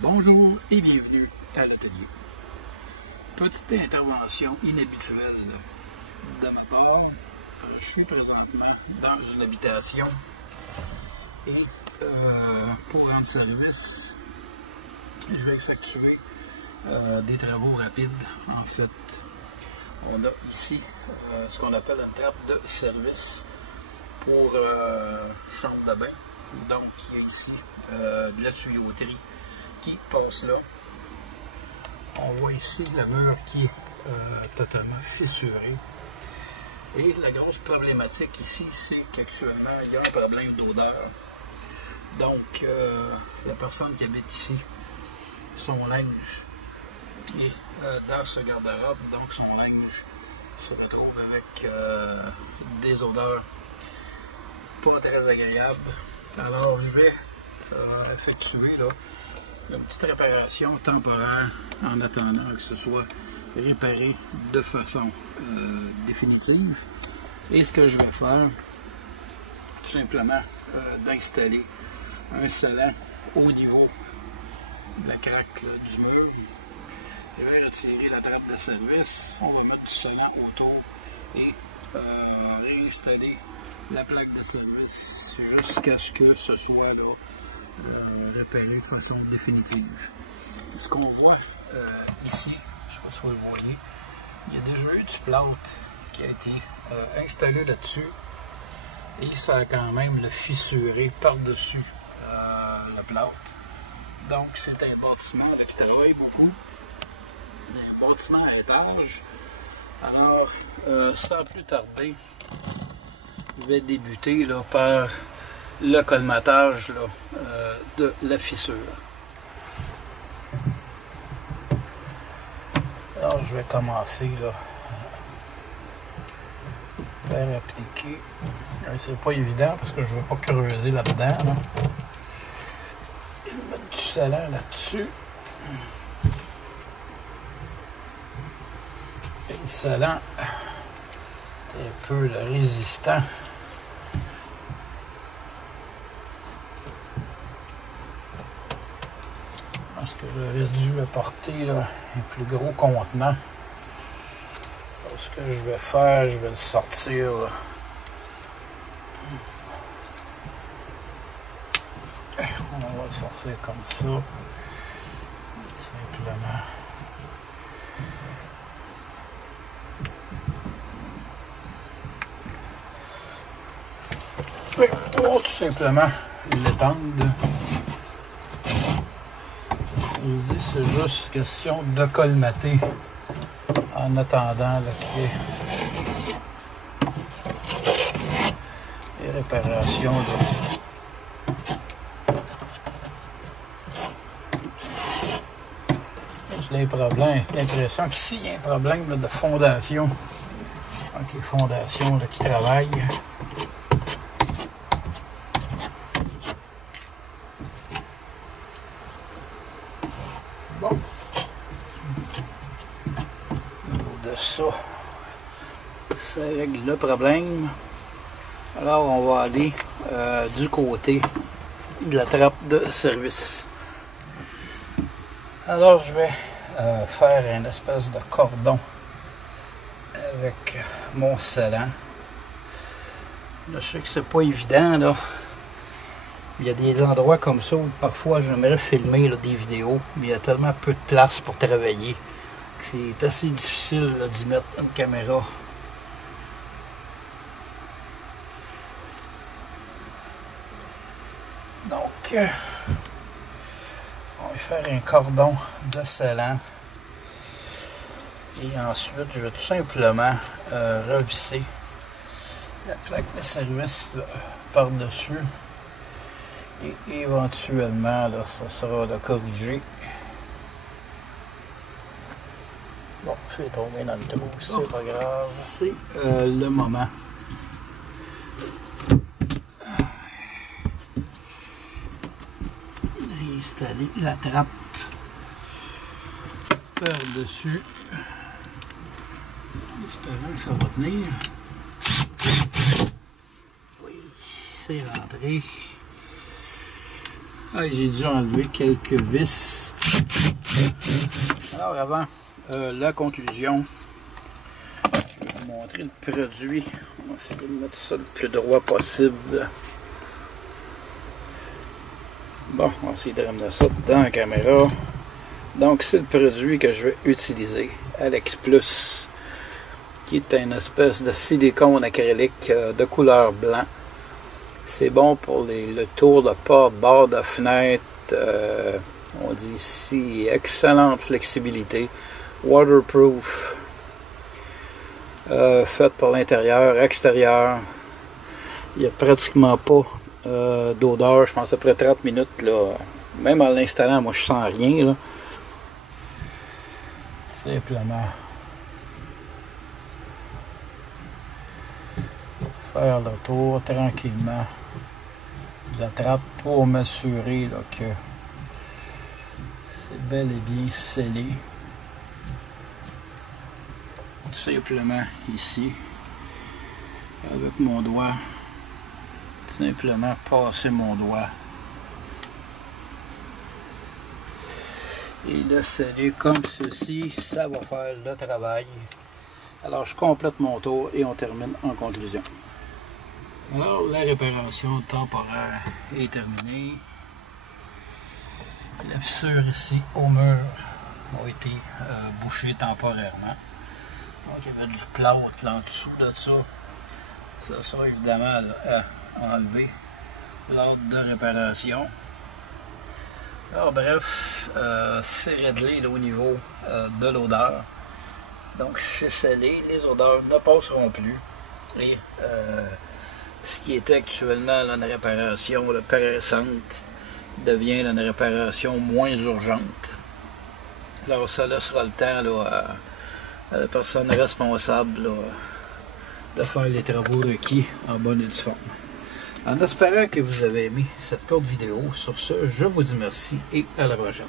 Bonjour et bienvenue à l'atelier. Petite intervention inhabituelle de ma part. Je suis présentement dans une habitation et pour rendre service, je vais effectuer des travaux rapides. En fait, on a ici ce qu'on appelle une trappe de service pour chambre de bain. Donc, il y a ici de la tuyauterie qui passe là. On voit ici le mur qui est totalement fissuré. Et la grosse problématique ici, c'est qu'actuellement, il y a un problème d'odeur. Donc, la personne qui habite ici, son linge est dans ce garde-robe. Donc, son linge se retrouve avec des odeurs pas très agréables. Alors, je vais effectuer là, une petite réparation temporaire en attendant que ce soit réparé de façon définitive. Et ce que je vais faire, tout simplement d'installer un scellant au niveau de la craque là, du mur. Je vais retirer la trappe de service, on va mettre du scellant autour et réinstaller la plaque de service jusqu'à ce que ce soit là, réparé de façon définitive. Ce qu'on voit ici, je ne sais pas si vous le voyez, il y a déjà eu du plâtre qui a été installé là-dessus et ça a quand même le fissuré par-dessus le plâtre. Donc c'est un bâtiment là, qui travaille beaucoup, un bâtiment à étage. Alors sans plus tarder, je vais débuter là, par le colmatage là, de la fissure. Alors je vais commencer là, par appliquer. C'est pas évident parce que je ne vais pas creuser là-dedans. Là. Je vais mettre du scellant là-dessus. Et le scellant est un peu le résistant. Parce que j'aurais dû apporter là, un plus gros contenant. Ce que je vais faire, je vais le sortir là. On va le sortir comme ça. Tout simplement. Et on va tout simplement l'étendre. Je vous dis, c'est juste question de colmater en attendant qu'il y ait les réparations. Là. J'ai l'impression qu'ici, il y a un problème là, de fondation. Donc, les fondations là, qui travaillent. Bon. De ça règle le problème. Alors, on va aller du côté de la trappe de service. Alors, je vais faire une espèce de cordon avec mon scellant. Là, je sais que c'est pas évident, là. Il y a des endroits comme ça où parfois j'aimerais filmer là, des vidéos, mais il y a tellement peu de place pour travailler que c'est assez difficile d'y mettre une caméra. Donc, on va faire un cordon de scellant. Et ensuite, je vais tout simplement revisser la plaque de service par-dessus. Et éventuellement, là, ça sera de corriger. Bon, je vais tomber dans le trou, c'est pas grave. C'est le moment. Réinstaller la trappe par-dessus. En espérant que ça va tenir. Oui, c'est rentré. Ah, j'ai dû enlever quelques vis. Alors avant la conclusion, je vais vous montrer le produit. On va essayer de mettre ça le plus droit possible. Bon, on va essayer de ramener ça dans la caméra. Donc c'est le produit que je vais utiliser, Alex Plus, qui est une espèce de silicone acrylique de couleur blanc. C'est bon pour le tour de porte, bord de fenêtre. On dit ici excellente flexibilité, waterproof, fait pour l'intérieur, extérieur. Il n'y a pratiquement pas d'odeur. Je pense après 30 minutes, là, même en l'installant, moi je sens rien. Là. Simplement faire le tour tranquillement de la trappe pour m'assurer que c'est bel et bien scellé. Tout simplement ici, avec mon doigt, simplement passer mon doigt et le sceller comme ceci, ça va faire le travail. Alors je complète mon tour et on termine en conclusion. Alors la réparation temporaire est terminée. Les fissures ici au mur ont été bouchées temporairement. Donc il y avait du plâtre là en dessous de ça. Ça sera évidemment à enlever lors de réparation. Alors bref, c'est réglé là, au niveau de l'odeur. Donc c'est scellé, les odeurs ne passeront plus. Et ce qui était actuellement là, une réparation là, pressante devient là, une réparation moins urgente. Alors ça laissera le temps là, à la personne responsable là, de faire les travaux requis en bonne et due forme. En espérant que vous avez aimé cette courte vidéo, sur ce, je vous dis merci et à la prochaine.